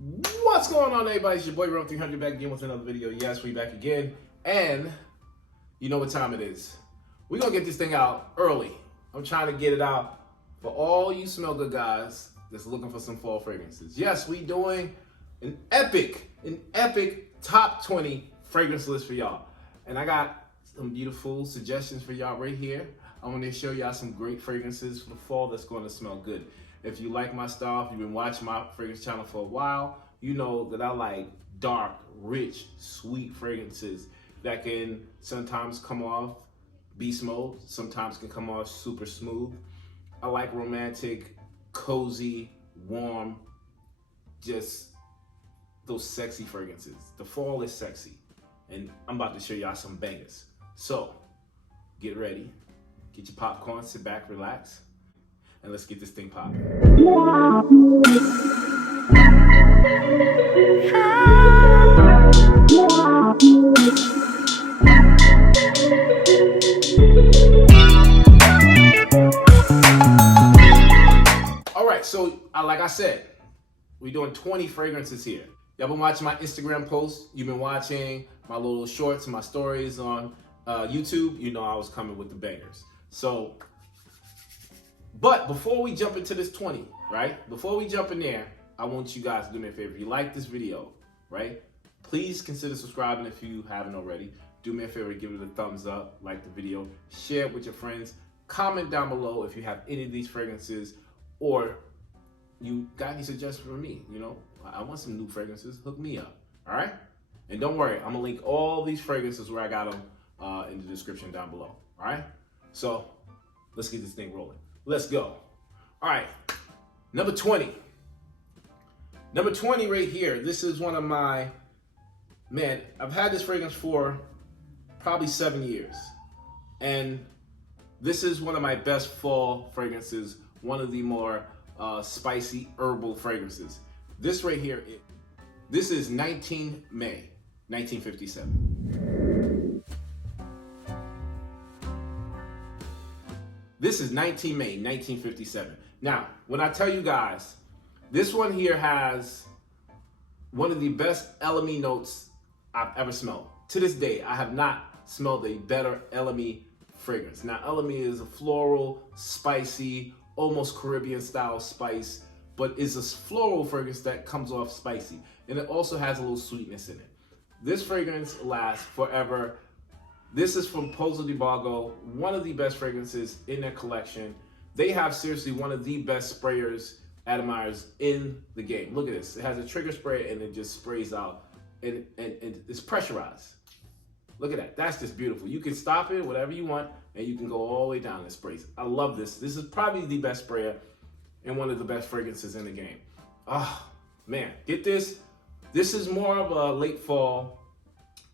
What's going on, everybody? It's your boy Rome 300 back again with another video. Yes, we back again, and you know what time it is. We're gonna get this thing out early. I'm trying to get it out for all you smell good guys that's looking for some fall fragrances. Yes, we doing an epic top 20 fragrance list for y'all, and I got some beautiful suggestions for y'all right here. I want to show y'all some great fragrances for the fall that's going to smell good. If you like my style, if you've been watching my fragrance channel for a while, you know that I like dark, rich, sweet fragrances that can sometimes come off beast mode, sometimes can come off super smooth. I like romantic, cozy, warm, just those sexy fragrances. The fall is sexy, and I'm about to show y'all some bangers. So, get ready, get your popcorn, sit back, relax, and let's get this thing popping. All right, so like I said, we're doing 20 fragrances here. Y'all been watching my Instagram posts. You've been watching my little shorts and my stories on YouTube. You know I was coming with the bangers. So, but before we jump into this 20, right? Before we jump in there, I want you guys to do me a favor. If you like this video, right? Please consider subscribing if you haven't already. Do me a favor, give it a thumbs up, like the video, share it with your friends. Comment down below if you have any of these fragrances or you got any suggestions for me. You know, I want some new fragrances. Hook me up, all right? And don't worry, I'm gonna link all these fragrances where I got them in the description down below, all right? So let's get this thing rolling. Let's go. All right, number 20. Number 20 right here. This is one of my, man, I've had this fragrance for probably 7 years. And this is one of my best fall fragrances, one of the more spicy herbal fragrances. This right here, this is 19 May, 1957. This is 19 May, 1957. Now, when I tell you guys, this one here has one of the best LME notes I've ever smelled. To this day, I have not smelled a better LME fragrance. Now, LME is a floral, spicy, almost Caribbean style spice, but is a floral fragrance that comes off spicy. And it also has a little sweetness in it. This fragrance lasts forever. This is from Pozzo di Borgo, one of the best fragrances in their collection. They have seriously one of the best sprayers, atomizers in the game. Look at this. It has a trigger spray and it just sprays out and it's pressurized. Look at that. That's just beautiful. You can stop it, whatever you want, and you can go all the way down and sprays. I love this. This is probably the best sprayer and one of the best fragrances in the game. Oh, man. Get this. This is more of a late fall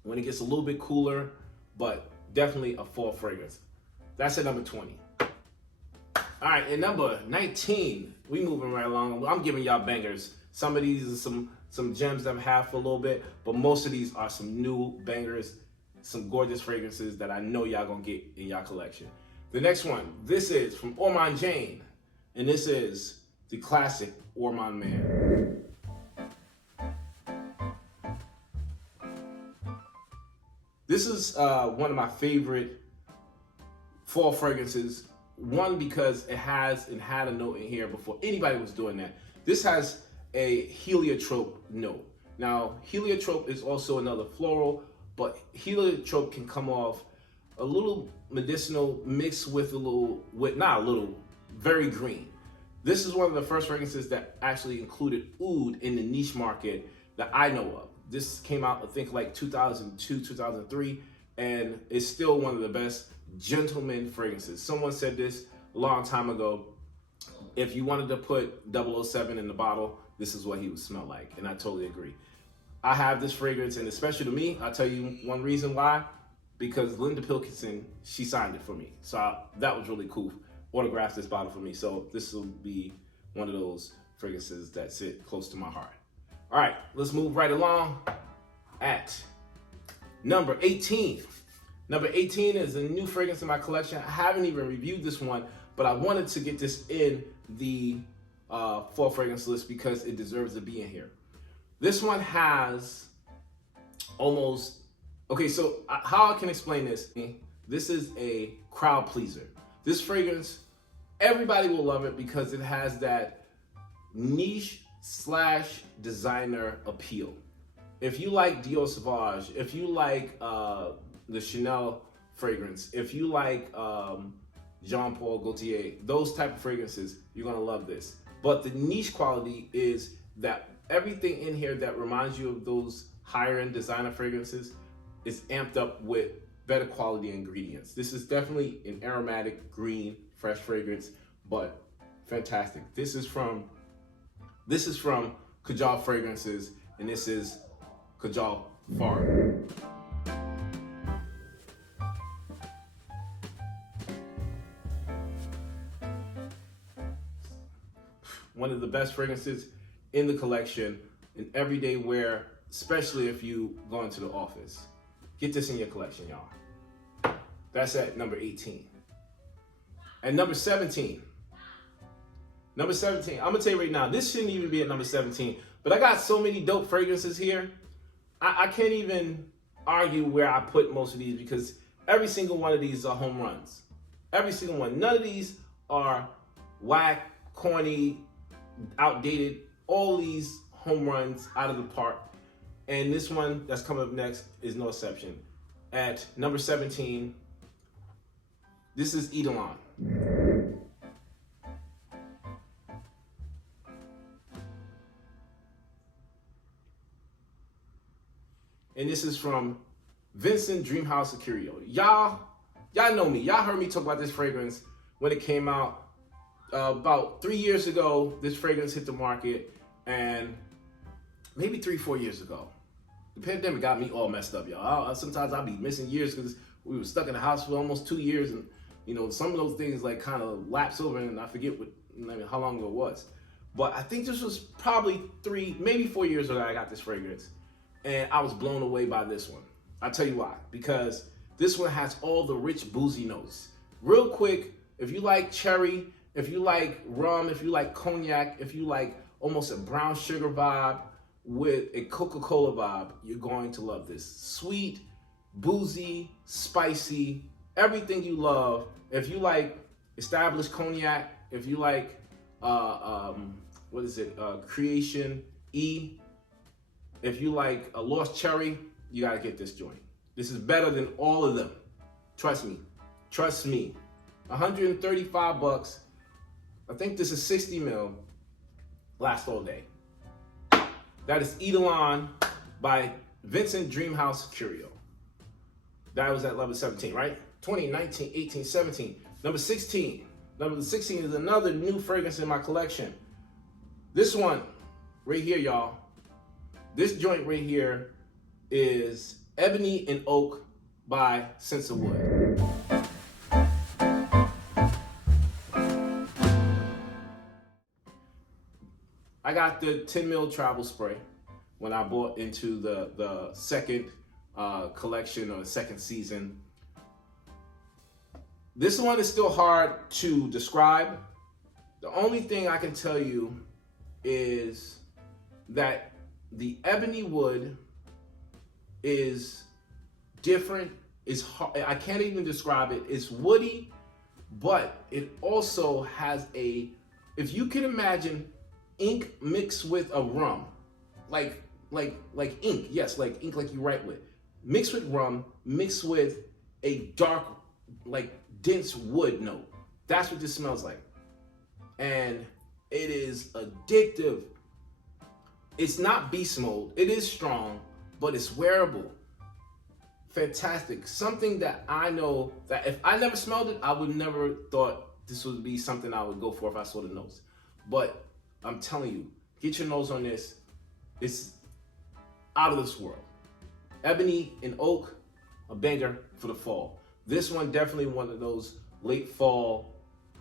when it gets a little bit cooler, but definitely a fall fragrance. That's at number 20. All right, and number 19, we moving right along. I'm giving y'all bangers. Some of these are some gems that I've had for a little bit, but most of these are some new bangers, some gorgeous fragrances that I know y'all gonna get in y'all collection. The next one, this is from Ormond Jane, and this is the classic Ormond Man. This is one of my favorite fall fragrances. One, because it has and had a note in here before anybody was doing that. This has a heliotrope note. Now, heliotrope is also another floral, but heliotrope can come off a little medicinal mixed with very green. This is one of the first fragrances that actually included oud in the niche market that I know of. This came out, I think, like 2002, 2003, and it's still one of the best gentleman fragrances. Someone said this a long time ago. If you wanted to put 007 in the bottle, this is what he would smell like, and I totally agree. I have this fragrance, and especially to me, I'll tell you one reason why, because Linda Pilkington, she signed it for me. So that was really cool. Autographed this bottle for me. So this will be one of those fragrances that sit close to my heart. All right, let's move right along at number 18. Number 18 is a new fragrance in my collection. I haven't even reviewed this one, but I wanted to get this in the fall fragrance list because it deserves to be in here. This one has almost, okay, so how I can explain this, this is a crowd pleaser. This fragrance, everybody will love it because it has that niche slash designer appeal. If you like Dior Sauvage, if you like the Chanel fragrance, if you like Jean Paul Gaultier, those type of fragrances, you're gonna love this. But the niche quality is that everything in here that reminds you of those higher end designer fragrances is amped up with better quality ingredients. This is definitely an aromatic, green, fresh fragrance, but fantastic. This is from Kajal Fragrances, and this is Kajal Foreign. One of the best fragrances in the collection, in everyday wear, especially if you go into the office. Get this in your collection, y'all. That's at number 18. And number 17. Number 17, I'm gonna tell you right now, this shouldn't even be at number 17, but I got so many dope fragrances here. I can't even argue where I put most of these because every single one of these are home runs. Every single one. None of these are whack, corny, outdated. All these home runs out of the park. And this one that's coming up next is no exception. At number 17, this is Eidolon. And this is from Vincent Dreamhouse Curio. Y'all know me. Y'all heard me talk about this fragrance when it came out about 3 years ago. This fragrance hit the market, and maybe 3-4 years ago. The pandemic got me all messed up, y'all. Sometimes I'll be missing years because we were stuck in the house for almost 2 years, and some of those things like kind of lapse over, and I forget how long ago it was. But I think this was probably 3, maybe 4 years ago I got this fragrance. And I was blown away by this one. I'll tell you why. Because this one has all the rich boozy notes. Real quick, if you like cherry, if you like rum, if you like cognac, if you like almost a brown sugar vibe with a Coca-Cola vibe, you're going to love this. Sweet, boozy, spicy, everything you love. If you like established cognac, if you like, Creation E, if you like a Lost Cherry, you gotta get this joint. This is better than all of them. Trust me. Trust me. 135 bucks. I think this is 60 mil. Last all day. That is Eidolon by Vincent Dreamhouse Curio. That was at level 17, right? 20, 19, 18, 17. Number 16. Number 16 is another new fragrance in my collection. This one right here, y'all. This joint right here is Ebony and Oak by Sense of Wood. I got the 10 mil travel spray when I bought into the second collection or the second season. This one is still hard to describe. The only thing I can tell you is that the ebony wood is different. It's hard. I can't even describe it. It's woody, but it also has if you can imagine ink mixed with a rum, like ink. Yes, like ink, like you write with, mixed with rum, mixed with a dark, like dense wood note. That's what this smells like, and it is addictive. It's not beast mode. It is strong, but it's wearable. Fantastic. Something that I know that if I never smelled it, I would never thought this would be something I would go for if I saw the nose. But I'm telling you, get your nose on this. It's out of this world. Ebony and Oak, a banger for the fall. This one definitely one of those late fall,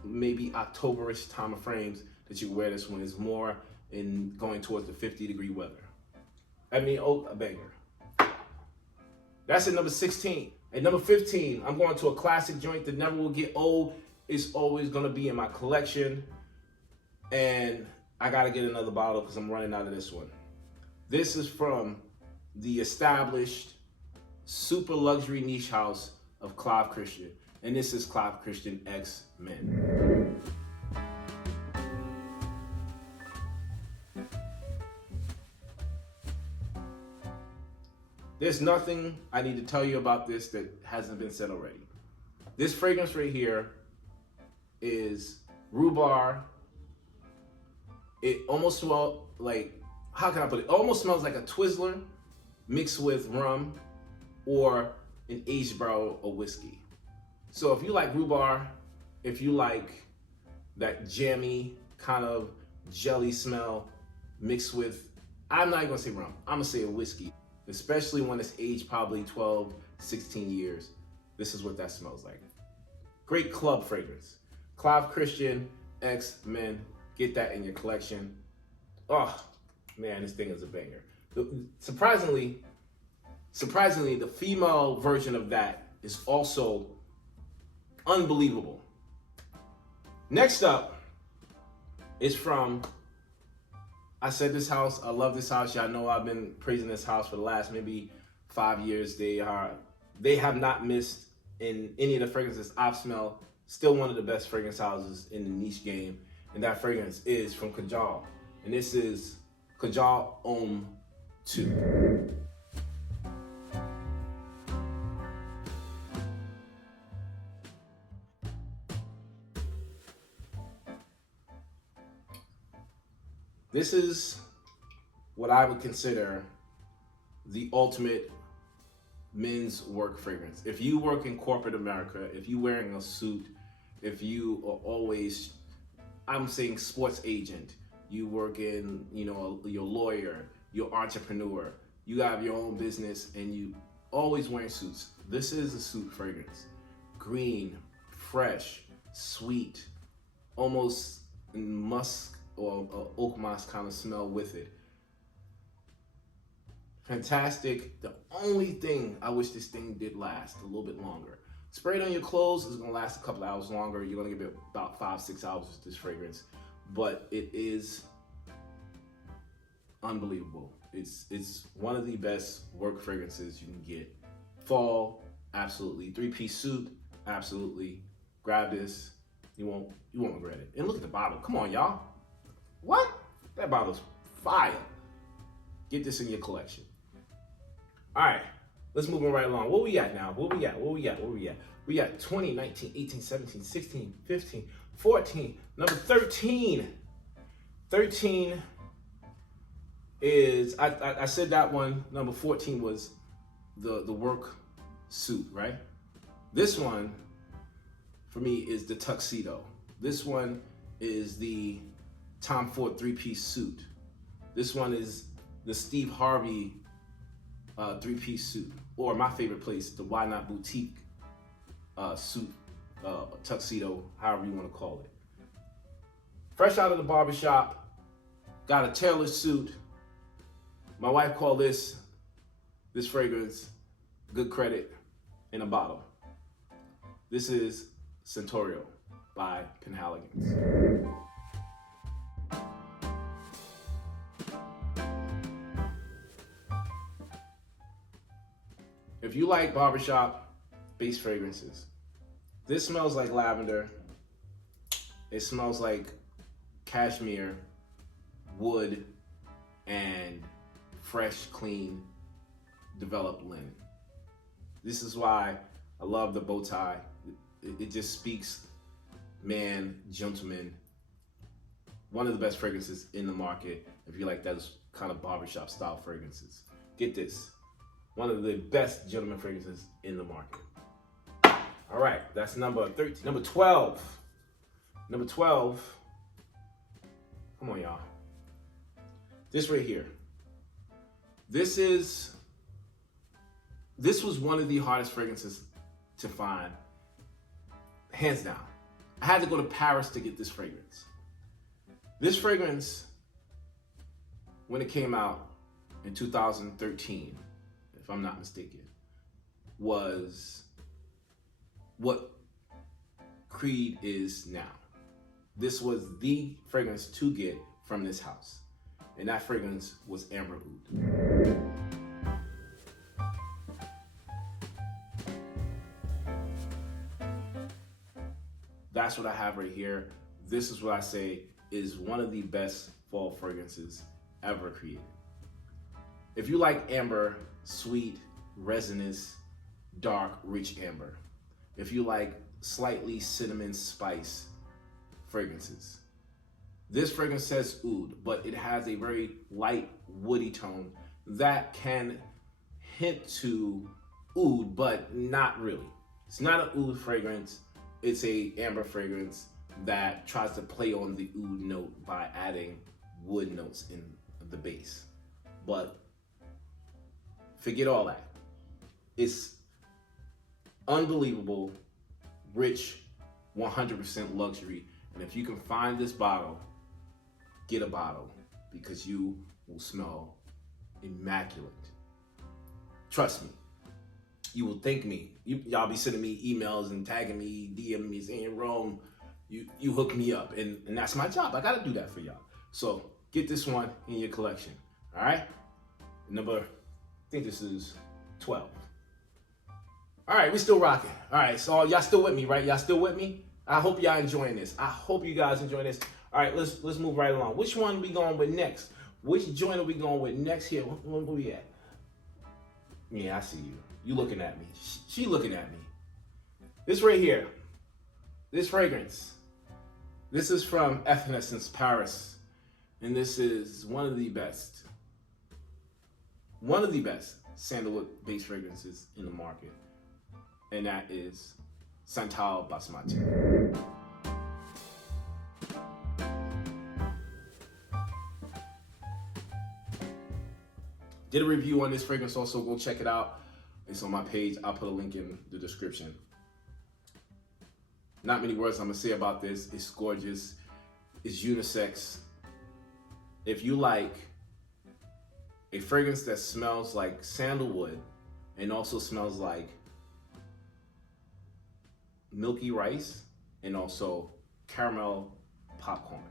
maybe October-ish time of frames that you wear. This one is more in going towards the 50-degree weather. Ebony and Oak, a banger. That's at number 16. At number 15, I'm going to a classic joint that never will get old. It's always gonna be in my collection. And I gotta get another bottle because I'm running out of this one. This is from the established super luxury niche house of Clive Christian. And this is Clive Christian X Men. There's nothing I need to tell you about this that hasn't been said already. This fragrance right here is rhubarb. It almost smells like, how can I put it? It almost smells like a Twizzler mixed with rum or an aged barrel of whiskey. So if you like rhubarb, if you like that jammy kind of jelly smell mixed with, I'm not even gonna say rum, I'm gonna say a whiskey, especially when it's aged probably 12, 16 years. This is what that smells like. Great club fragrance. Clive Christian X Men. Get that in your collection. Oh, man, this thing is a banger. Surprisingly, the female version of that is also unbelievable. Next up is from, I said this house, I love this house. Y'all know I've been praising this house for the last maybe 5 years. They have not missed in any of the fragrances I've smelled. Still one of the best fragrance houses in the niche game. And that fragrance is from Kajal. And this is Kajal Homme 2. This is what I would consider the ultimate men's work fragrance. If you work in corporate America, if you're wearing a suit, if you are always, I'm saying sports agent, you work in, you're a lawyer, you're an entrepreneur, you have your own business and you always wearing suits. This is a suit fragrance. Green, fresh, sweet, almost musk or oak moss kind of smell with it. Fantastic. The only thing I wish this thing did last a little bit longer. Spray it on your clothes, it's gonna last a couple hours longer. You're gonna get about 5-6 hours with this fragrance, but it is unbelievable. It's one of the best work fragrances you can get. Fall, absolutely. 3-piece suit, absolutely. Grab this, you won't regret it. And look at the bottle. Come on, y'all. What? That bottle's fire. Get this in your collection. All right, let's move on right along. What we at now? What we at? We got 20, 19, 18, 17, 16, 15, 14. Number 13. 13 is, I said that one. Number 14 was the work suit, right? This one, for me, is the tuxedo. This one is the Tom Ford 3-piece suit. This one is the Steve Harvey 3-piece suit, or my favorite place, the Why Not Boutique suit, tuxedo, however you want to call it. Fresh out of the barbershop, got a tailored suit. My wife called this fragrance good credit in a bottle. This is Centaurio by Penhaligon's. If you like barbershop-based fragrances, this smells like lavender. It smells like cashmere, wood, and fresh, clean, developed linen. This is why I love the bow tie. It just speaks man, gentleman. One of the best fragrances in the market if you like those kind of barbershop style fragrances. Get this. One of the best gentleman fragrances in the market. All right, that's number 13. Number 12. Number 12. Come on, y'all. This right here. This was one of the hardest fragrances to find, hands down. I had to go to Paris to get this fragrance. This fragrance, when it came out in 2013, if I'm not mistaken, was what Creed is now. This was the fragrance to get from this house. and that fragrance was Amber Oud. That's what I have right here. This is what I say is one of the best fall fragrances ever created. If you like amber, sweet, resinous, dark, rich amber. If you like slightly cinnamon spice fragrances. This fragrance says oud, but it has a very light, woody tone that can hint to oud, but not really. It's not an oud fragrance. It's a amber fragrance that tries to play on the oud note by adding wood notes in the base. But forget all that. It's unbelievable, rich, 100% luxury. And if you can find this bottle, get a bottle because you will smell immaculate. Trust me. You will thank me. Y'all be sending me emails and tagging me, DMing me, saying, Rome, you hook me up. And that's my job. I got to do that for y'all. So get this one in your collection. All right? I think this is 12. All right, we still rocking. All right, so y'all still with me, right? Y'all still with me? I hope y'all enjoying this. I hope you guys enjoying this. All right, let's move right along. Which one we going with next? Which joint are we going with next here? Where we at? Yeah, I see you. You looking at me. She looking at me. This right here. This fragrance. This is from Evanescence Paris. And this is one of the best sandalwood-based fragrances in the market. And that is Santal Basmati. Did a review on this fragrance also. Go check it out. It's on my page. I'll put a link in the description. Not many words I'm gonna say about this. It's gorgeous. It's unisex. If you like a fragrance that smells like sandalwood and also smells like milky rice and also caramel popcorn,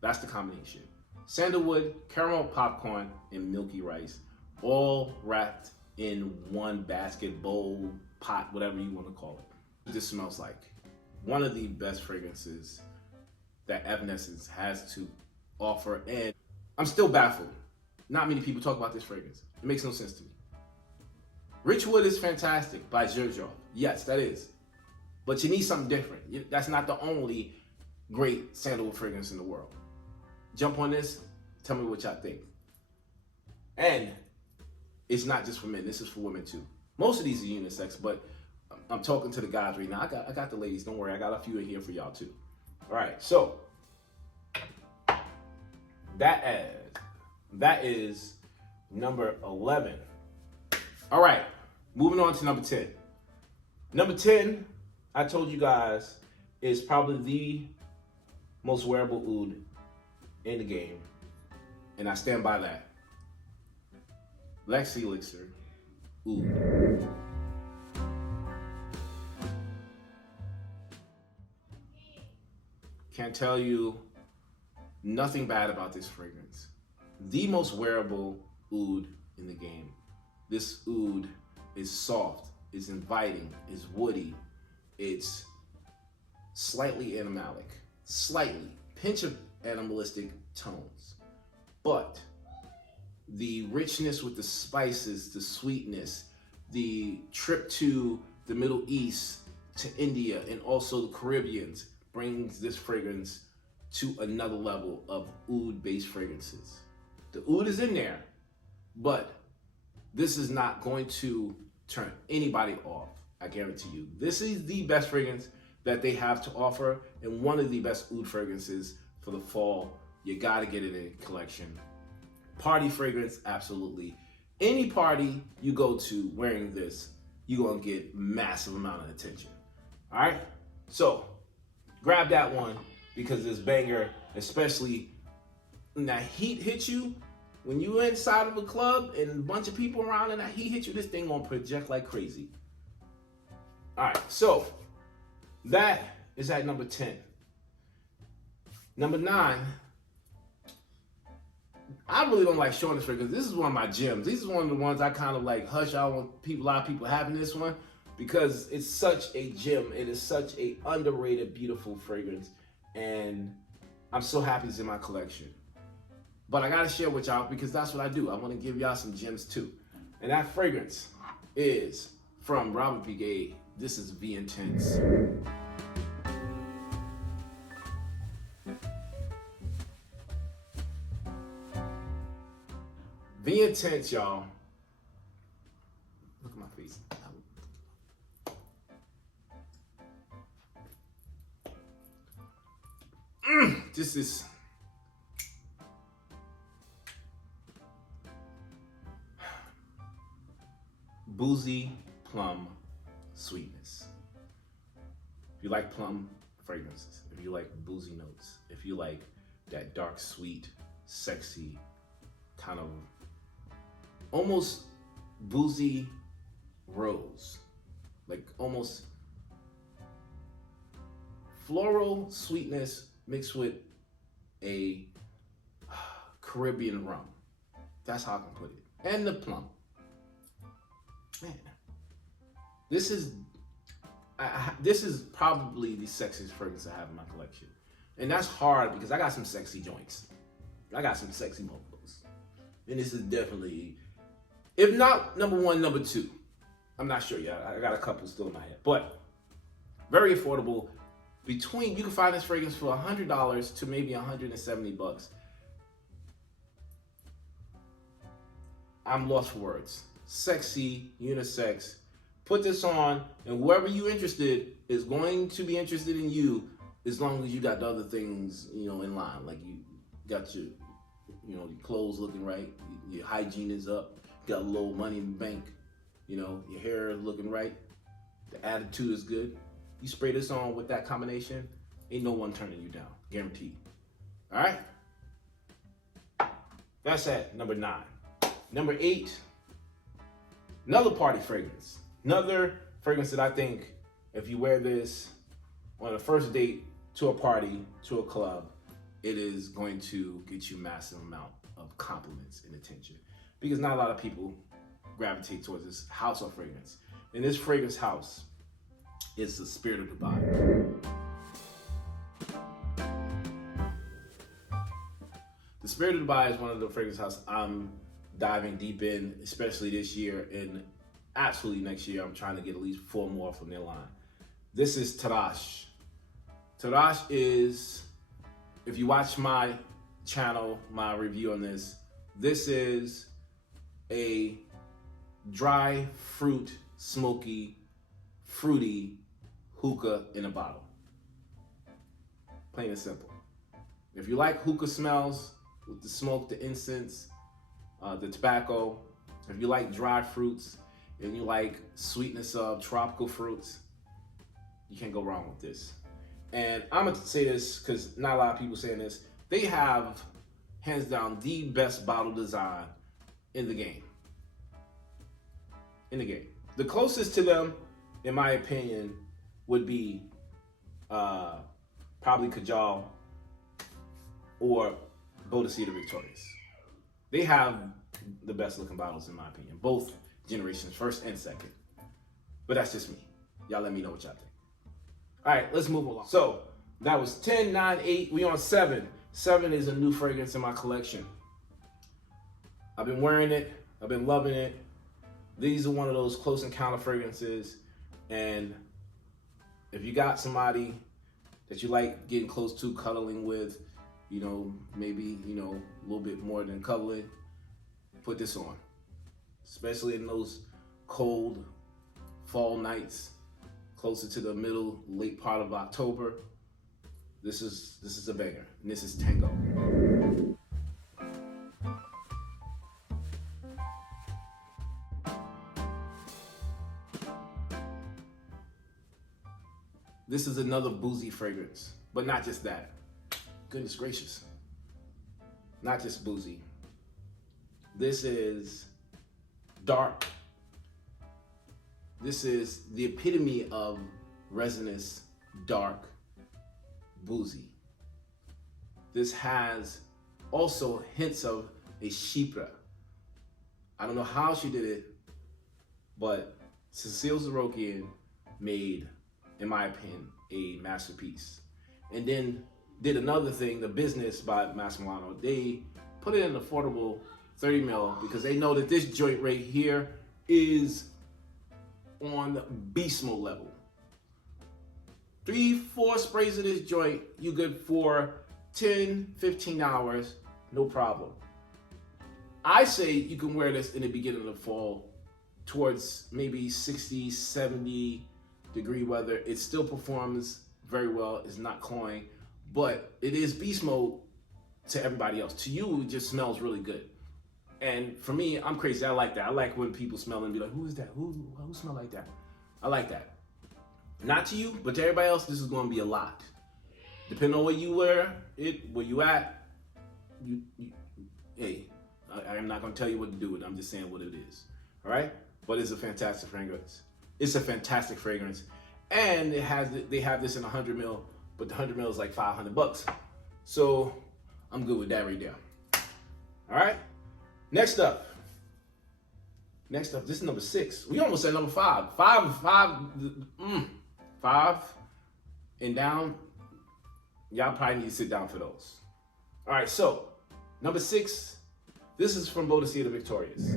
that's the combination. Sandalwood, caramel popcorn, and milky rice, all wrapped in one basket, bowl, pot, whatever you want to call it. This smells like one of the best fragrances that Evanescence has to offer, and I'm still baffled. Not many people talk about this fragrance. It makes no sense to me. Richwood is fantastic by Xerjoff. Yes, that is. But you need something different. That's not the only great sandalwood fragrance in the world. Jump on this, tell me what y'all think. And it's not just for men, this is for women too. Most of these are unisex, but I'm talking to the guys right now. I got the ladies, don't worry, I got a few in here for y'all too. All right, so that is number 11. All right, moving on to number 10. Number 10, I told you guys, is probably the most wearable oud in the game, and I stand by that. Lex Elixir Oud. Can't tell you nothing bad about this fragrance. The most wearable oud in the game. This oud is soft, it's inviting, it's woody, it's slightly animalic, pinch of animalistic tones. But the richness with the spices, the sweetness, the trip to the Middle East, to India, and also the Caribbeans brings this fragrance to another level of oud-based fragrances. The oud is in there, but this is not going to turn anybody off, I guarantee you. This is the best fragrance that they have to offer, and one of the best oud fragrances for the fall. You gotta get it in a collection. Party fragrance, absolutely. Any party you go to wearing this, you're gonna get massive amount of attention. All right, so grab that one because this banger, especially when that heat hits you, when you're inside of a club and a bunch of people around and that heat hits you, this thing gonna project like crazy. All right, so that is at number 10. Number 9 I really don't like showing this fragrance. This is one of my gems. This is one of the ones I kind of like hush. I want a lot of people having this one because it's such a gem. It is such a underrated, beautiful fragrance, and I'm so happy it's in my collection. But I gotta share with y'all because that's what I do. I want to give y'all some gems too, and that fragrance is from Robert Piguet. This is V Intense. V Intense, y'all. Look at my face. This is boozy plum sweetness. If you like plum fragrances, if you like boozy notes, if you like that dark, sweet, sexy kind of almost boozy rose, like almost floral sweetness mixed with a Caribbean rum. That's how I can put it. And the plum. Man, this is probably the sexiest fragrance I have in my collection. And that's hard because I got some sexy joints. I got some sexy mofos. And this is definitely, if not number one, number two. I'm not sure yet. I got a couple still in my head. But very affordable. You can find this fragrance for $100 to maybe $170. I'm lost for words. Sexy, unisex. Put this on, and whoever you're interested is going to be interested in you as long as you got the other things, in line. Like you got your, your clothes looking right, your hygiene is up, you got a little money in the bank, your hair is looking right, the attitude is good. You spray this on with that combination, ain't no one turning you down, guaranteed. All right? That's at number 9. Number 8, another party fragrance. Another fragrance that I think if you wear this on a first date to a party, to a club, it is going to get you massive amount of compliments and attention. Because not a lot of people gravitate towards this household fragrance. And this fragrance house is the Spirit of Dubai. The Spirit of Dubai is one of the fragrance houses I'm diving deep in, especially this year, and absolutely next year. I'm trying to get at least 4 more from their line. This is Tarash. Tarash is, if you watch my channel, my review on this is a dry fruit, smoky, fruity hookah in a bottle. Plain and simple. If you like hookah smells with the smoke, the incense, the tobacco, if you like dry fruits and you like sweetness of tropical fruits, you can't go wrong with this. And I'm gonna say this because not a lot of people saying this. They have, hands down, the best bottle design in the game. The closest to them, in my opinion, would be probably Kajal or Bodicita Victorious. They have the best looking bottles in my opinion, both generations, first and second. But that's just me. Y'all let me know what y'all think. All right, let's move along. So that was 10, 9, 8. We on 7. 7 is a new fragrance in my collection. I've been wearing it. I've been loving it. These are one of those close encounter fragrances. And if you got somebody that you like getting close to, cuddling with, maybe, a little bit more than cuddling, put this on. Especially in those cold fall nights, closer to the middle, late part of October. This is a banger, and this is Tango. This is another boozy fragrance, but not just that. Goodness gracious. Not just boozy. This is dark. This is the epitome of resinous, dark, boozy. This has also hints of a Chypre. I don't know how she did it, but Cecile Zarokian made, in my opinion, a masterpiece. And then did another thing, The Business by Massimiliano. They put it in an affordable 30 mil because they know that this joint right here is on beast mode level. 3-4 sprays of this joint, you good for 10, 15 hours, no problem. I say you can wear this in the beginning of the fall towards maybe 60, 70 degree weather. It still performs very well. It's not cloying, but it is beast mode to everybody else. To you, it just smells really good. And for me, I'm crazy. I like that. I like when people smell and be like, who is that? Who smell like that? I like that. Not to you, but to everybody else, this is going to be a lot. Depending on where you wear it, where you at, hey, I am not going to tell you what to do with it. I'm just saying what it is. All right? But it's a fantastic fragrance. It's a fantastic fragrance. And they have this in 100 mil, but the 100 mil is like $500. So I'm good with that right there. All right? Next up, this is number 6. We almost said number 5. Five and down. Y'all probably need to sit down for those. All right, so number 6. This is from Bodicea the Victorious.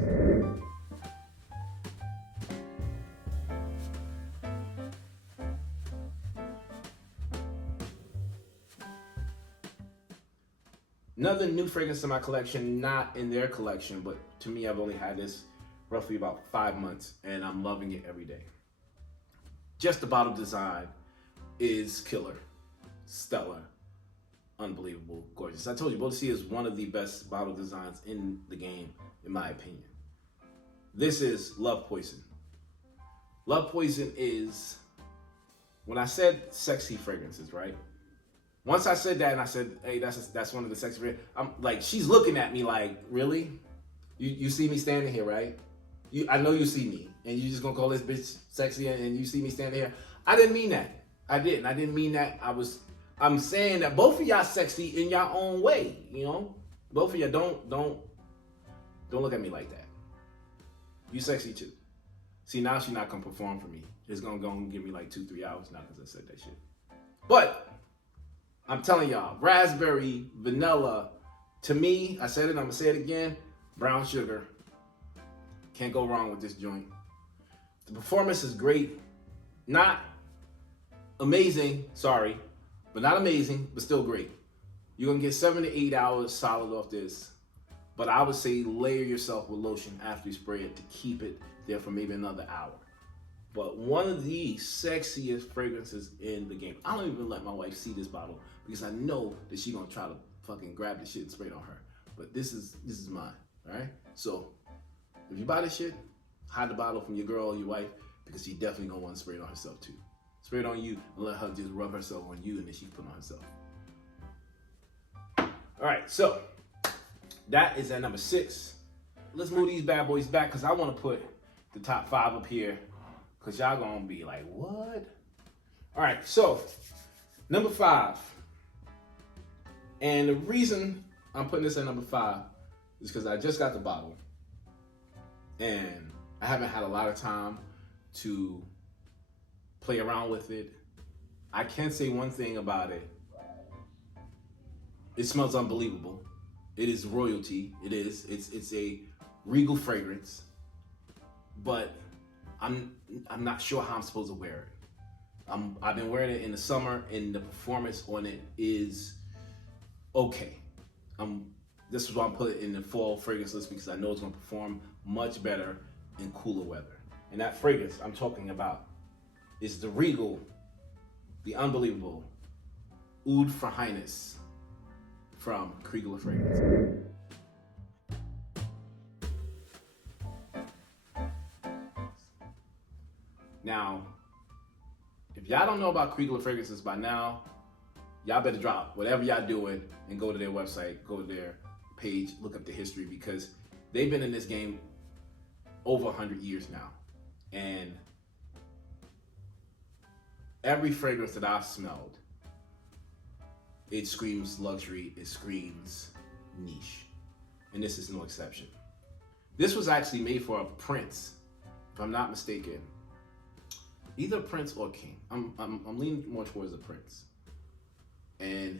Another new fragrance in my collection, not in their collection, but to me, I've only had this roughly about 5 months, and I'm loving it every day. Just the bottle design is killer, stellar, unbelievable, gorgeous. I told you, Bodicea is one of the best bottle designs in the game, in my opinion. This is Love Poison. Love Poison is, when I said sexy fragrances, right? Once I said that and I said, hey, that's one of the sexy fragrances, I'm like, she's looking at me like, really? You see me standing here, right? I know you see me, and you just gonna call this bitch sexy, and you see me standing here. I didn't mean that. I didn't mean that. I'm saying that both of y'all sexy in your own way, you know? Both of y'all don't look at me like that. You sexy too. See, now she's not gonna perform for me. It's gonna go and give me like 2-3 hours now because I said that shit. But I'm telling y'all, raspberry, vanilla, to me, I said it, I'm gonna say it again, brown sugar. Can't go wrong with this joint. The performance is great. Not amazing, sorry, but not amazing, but still great. You're gonna get 7 to 8 hours solid off this, but I would say layer yourself with lotion after you spray it to keep it there for maybe another hour. But one of the sexiest fragrances in the game. I don't even let my wife see this bottle because I know that she's gonna try to fucking grab the shit and spray it on her. But this is mine, all right? So if you buy this shit, hide the bottle from your girl or your wife because she definitely gonna want to spray it on herself too. Spray it on you and let her just rub herself on you and then she put it on herself. All right, so that is at number 6. Let's move these bad boys back because I want to put the top 5 up here because y'all gonna be like, what? All right, so number 5. And the reason I'm putting this at number 5 is because I just got the bottle and I haven't had a lot of time to play around with it. I can say one thing about it. It smells unbelievable. It is royalty. It is. It's a regal fragrance. But I'm not sure how I'm supposed to wear it. I've been wearing it in the summer and the performance on it is okay. This is why I'm putting it in the fall fragrance list because I know it's gonna perform much better in cooler weather. And that fragrance I'm talking about is the regal, the unbelievable Oud for Highness from Kriegler Fragrance. Now, if y'all don't know about Kriegler Fragrances by now, y'all better drop whatever y'all doing and go to their website, go to their page, look up the history because they've been in this game over 100 years now. And every fragrance that I've smelled, it screams luxury, it screams niche. and this is no exception. This was actually made for a prince, if I'm not mistaken. Either prince or king. I'm leaning more towards the prince. And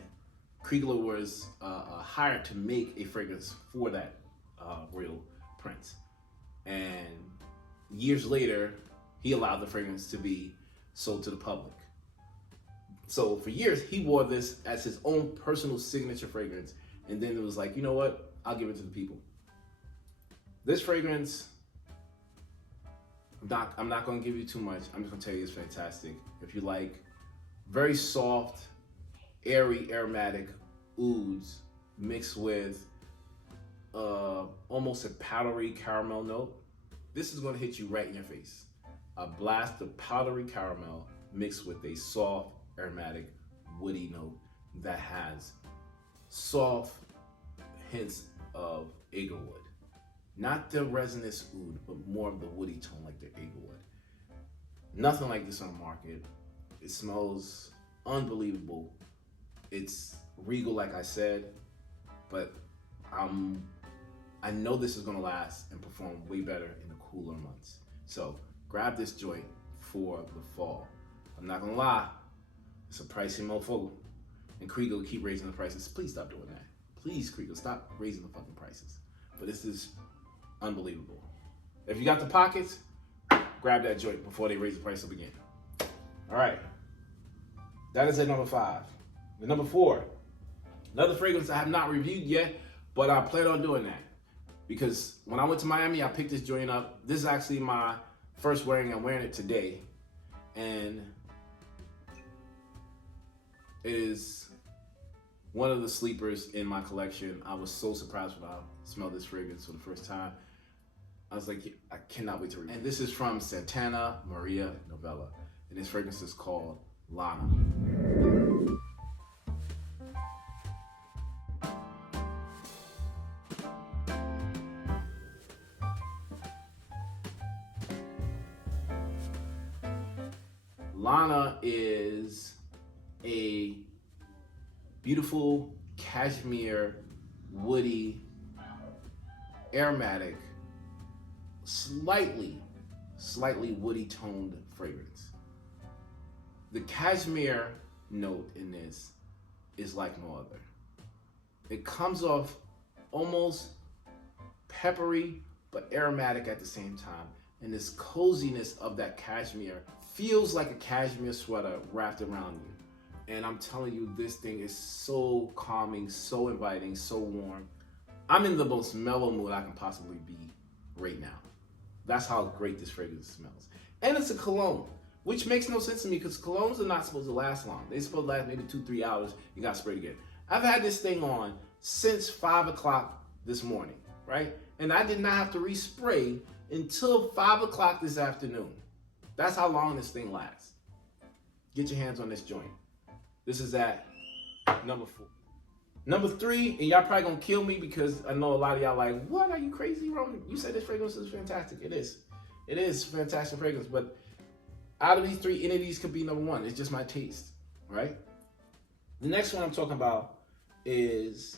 Kriegler was hired to make a fragrance for that royal prince. And years later, he allowed the fragrance to be sold to the public. So for years, he wore this as his own personal signature fragrance. And then it was like, you know what? I'll give it to the people. This fragrance, I'm not going to give you too much. I'm just going to tell you it's fantastic. If you like very soft, airy, aromatic ouds mixed with almost a powdery caramel note, this is going to hit you right in your face. A blast of powdery caramel mixed with a soft, aromatic, woody note that has soft hints of egglewood. Not the resinous oud, but more of the woody tone like the egglewood. Nothing like this on the market. It smells unbelievable. It's regal, like I said, but I know this is gonna last and perform way better in the cooler months. So grab this joint for the fall. I'm not gonna lie, it's a pricey mofo. And Kriegel keep raising the prices. Please stop doing that. Please, Kriegel, stop raising the fucking prices. But this is unbelievable. If you got the pockets, grab that joint before they raise the price up again. All right, that is at number 5. The number 4, another fragrance I have not reviewed yet, but I plan on doing that. Because when I went to Miami, I picked this joint up. This is actually my first wearing. I'm wearing it today. And it is one of the sleepers in my collection. I was so surprised when I smelled this fragrance for the first time. I was like, I cannot wait to read it. And this is from Santana Maria Novella. And this fragrance is called Lana. Lana is a beautiful cashmere, woody, aromatic, slightly woody toned fragrance. The cashmere note in this is like no other. It comes off almost peppery but aromatic at the same time. And this coziness of that cashmere feels like a cashmere sweater wrapped around you. And I'm telling you, this thing is so calming, so inviting, so warm. I'm in the most mellow mood I can possibly be right now. That's how great this fragrance smells. And it's a cologne, which makes no sense to me because colognes are not supposed to last long. They're supposed to last maybe 2-3 hours. You got sprayed again. I've had this thing on since 5 o'clock this morning, right? And I did not have to respray until 5 o'clock this afternoon. That's how long this thing lasts. Get your hands on this joint. This is at number 4. Number 3, and y'all probably gonna kill me because I know a lot of y'all like, what, are you crazy, Roman? You said this fragrance is fantastic. It is. It is fantastic fragrance, but out of these 3, any of these could be number 1. It's just my taste, right? The next one I'm talking about is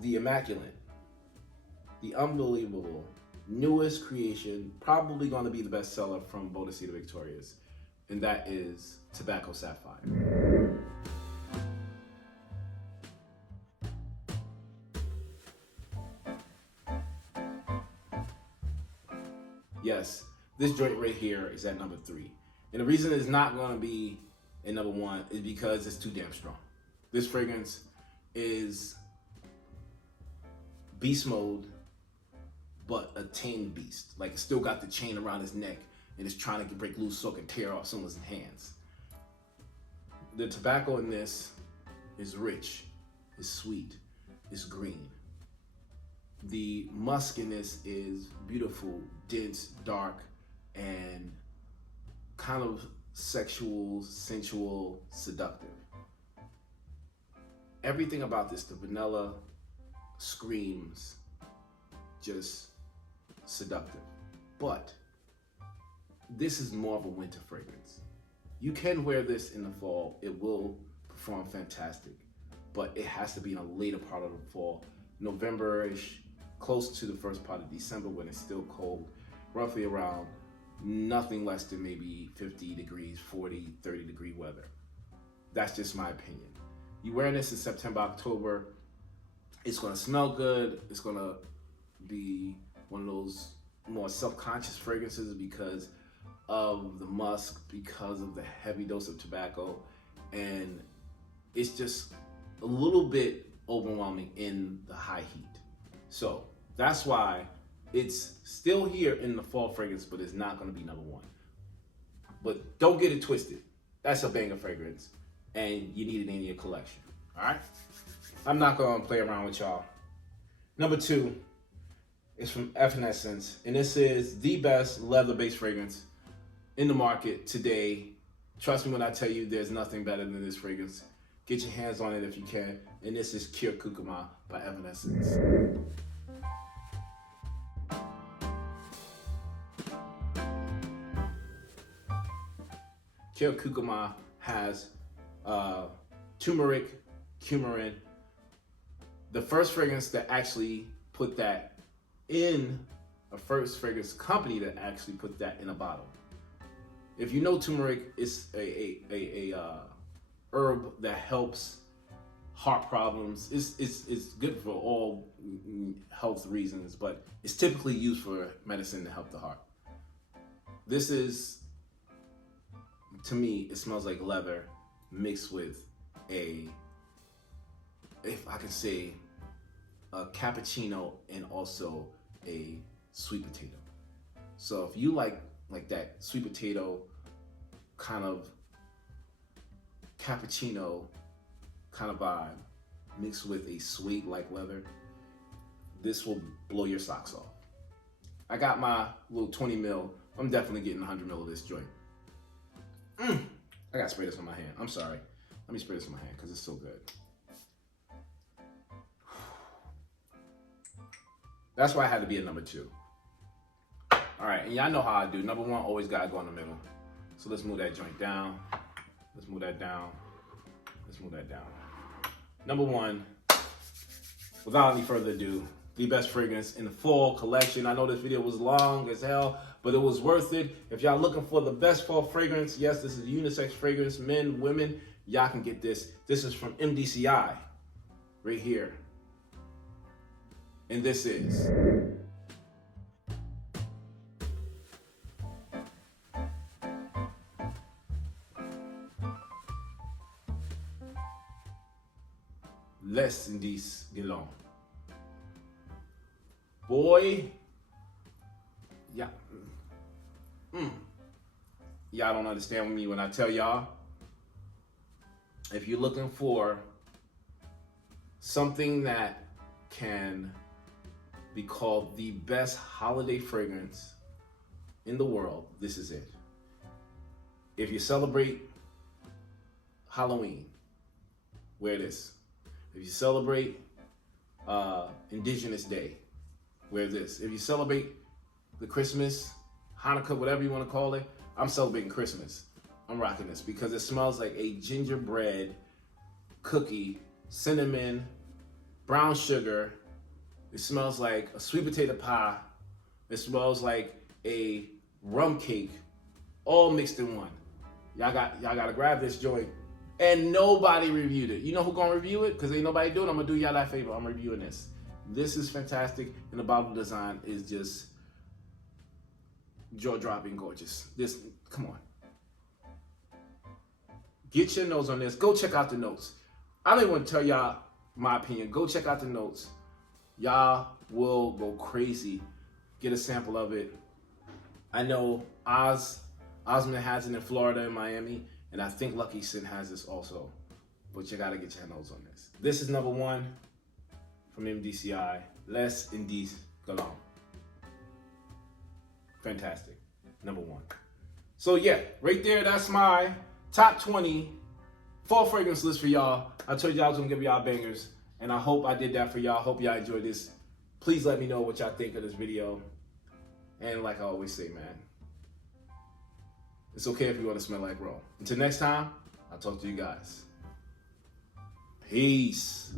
the Immaculate, the unbelievable, newest creation, probably going to be the best seller from Bodicea Victoria's, and that is Tobacco Sapphire. Yes, this joint right here is at number 3. And the reason it's not going to be in number 1 is because it's too damn strong. This fragrance is beast mode, but a tamed beast. Like, it's still got the chain around his neck and it's trying to break loose so it can tear off someone's hands. The tobacco in this is rich, is sweet, is green. The musk in this is beautiful, dense, dark, and kind of sexual, sensual, seductive. Everything about this, the vanilla screams just seductive. But this is more of a winter fragrance. You can wear this in the fall. It will perform fantastic, but it has to be in a later part of the fall November-ish, close to the first part of December when it's still cold, roughly around nothing less than maybe 50 degrees, 40, 30-degree weather. That's just my opinion. You wearing this in September, October, it's gonna smell good. It's gonna be one of those more self-conscious fragrances because of the musk, because of the heavy dose of tobacco, and it's just a little bit overwhelming in the high heat. So that's why it's still here in the fall fragrance, but it's not gonna be number one. But don't get it twisted. That's a banger fragrance, and you need it in your collection, all right? I'm not gonna play around with y'all. Number two is from Evanescence, and this is the best leather-based fragrance in the market today. Trust me when I tell you there's nothing better than this fragrance. Get your hands on it if you can. And this is Kir Kukuma by Evanescence. Kir Kukuma has turmeric, coumarin. The first fragrance that actually put that in, a first fragrance company that actually put that in a bottle. If you know turmeric, it's a herb that helps heart problems. It's good for all health reasons, but it's typically used for medicine to help the heart. This is, to me, it smells like leather mixed with if I could say, a cappuccino and also a sweet potato. So if you like that sweet potato kind of cappuccino kind of vibe mixed with a sweet like leather, this will blow your socks off. I got my little 20 mil. I'm definitely getting 100 mil of this joint. I gotta spray this on my hand. I'm sorry. Let me spray this on my hand because it's so good. That's why I had to be at number two. All right, and y'all know how I do. Number one always gotta go in the middle. So let's move that joint down. Let's move that down. Let's move that down. Number one, without any further ado, the best fragrance in the fall collection. I know this video was long as hell, but it was worth it. If y'all looking for the best fall fragrance, yes, this is a unisex fragrance, men, women, y'all can get this. This is from MDCI, right here. And this is Les Indices Guerlain. Boy, yeah, y'all don't understand me when I tell y'all, if you're looking for something that can be called the best holiday fragrance in the world, this is it. If you celebrate Halloween, wear this. If you celebrate Indigenous Day, wear this. If you celebrate the Christmas, Hanukkah, whatever you want to call it, I'm celebrating Christmas. I'm rocking this because it smells like a gingerbread cookie, cinnamon, brown sugar. It smells like a sweet potato pie. It smells like a rum cake, all mixed in one. Y'all gotta grab this joint. And nobody reviewed it. You know who gonna review it? Because ain't nobody doing it. I'm gonna do y'all that favor. I'm reviewing this. This is fantastic, and the bottle design is just jaw-dropping gorgeous. This, come on. Get your nose on this. Go check out the notes. I don't even want to tell y'all my opinion. Go check out the notes. Y'all will go crazy. Get a sample of it. I know Osmond has it in Florida and Miami, and I think Lucky Sin has this also. But you gotta get your nose on this. This is number one from MDCI, Les Indices Guerlain. Fantastic. Number one. So yeah, right there, that's my top 20 fall fragrance list for y'all. I told y'all I was gonna give y'all bangers, and I hope I did that for y'all. Hope y'all enjoyed this. Please let me know what y'all think of this video. And like I always say, man, it's okay if you want to smell like Rome. Until next time, I'll talk to you guys. Peace.